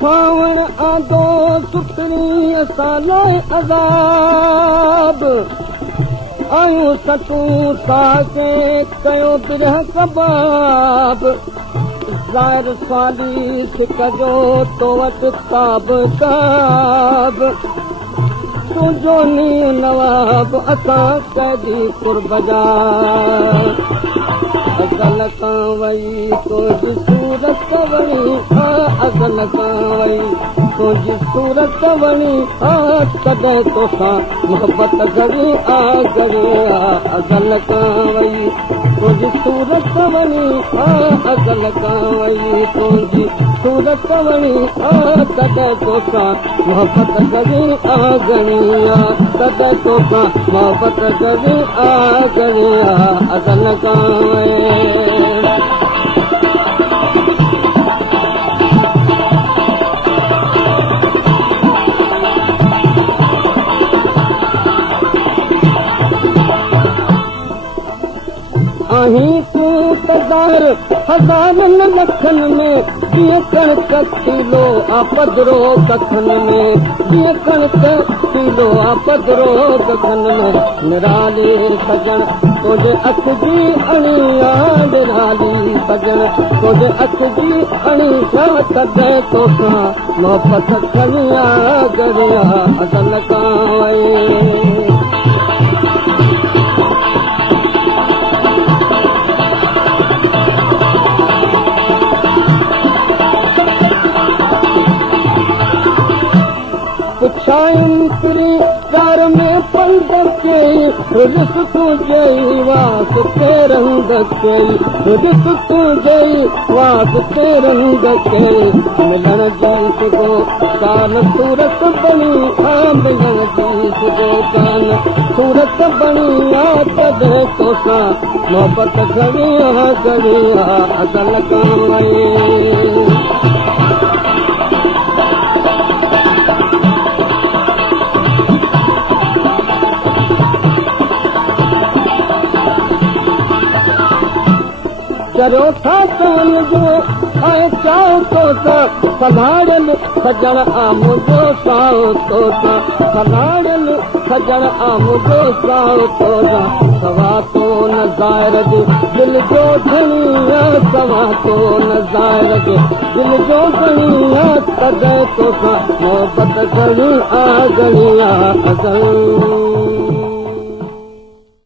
फावण आदो सुखरी असालाए अज़ाब आयूं सतूं साके कयो बिरह कबाब ज़ाहिर साली सिक जो तो वटि ताब ताब तुंहिंजो नी नवाब असां कदी कुर्ब जा अज़ल खां वई तुंहिंजी सूरत वणी अज़ल खां वई तुंहिंजी सूरत वणी तॾहिं तोसां मोहबत घड़ी घड़ी अज़ल खां वई तुंहिंजी सूरत वणी अज़ल खां वई तुंहिंजी सूरत वणी तॾहिं तोसां मोहबत घड़ी घड़ी तॾहिं तोसां मोहबत घड़ी घड़ी अज़ल खां वई आहीं तूं त ज़ाहिर हज़ारनि लखनि में जीअं कणिक किलो आ पधरो कखनि में जीअं कणिक किलो आ पधरो कखनि में निराली सजण तुंहिंजे अख जी अणी निराली सजण तुंहिंजे अख जी अणी तॾहिं तोसां मोहबत खणिया गरिया अज़ल खां वई पुछायुनि प्यार में पंध कई रिस तुंहिंजी वास ते रंग कई रिस तुंहिंजी वास ते रंग कई मिलण जी सुगो कान सूरत बणी मिलण जी सुगो कान सूरत बणी तॾहिं तोसां मोहबत घड़ी घड़ी अज़ल खां वई चरो था चवण जो ऐं चाहो तोसां सलाड़ियल सजण आ मुंहिंजो साओ तोसां सलाड़ियल सजण आ मुंहिंजो साओ तोसां सवा तो न ज़ाहिर जो दिलि जो धणी सवा तो न ज़ाहिर जो दिलि जो धणी तॾहिं तोसां मोहबत घणी घणी अज़ल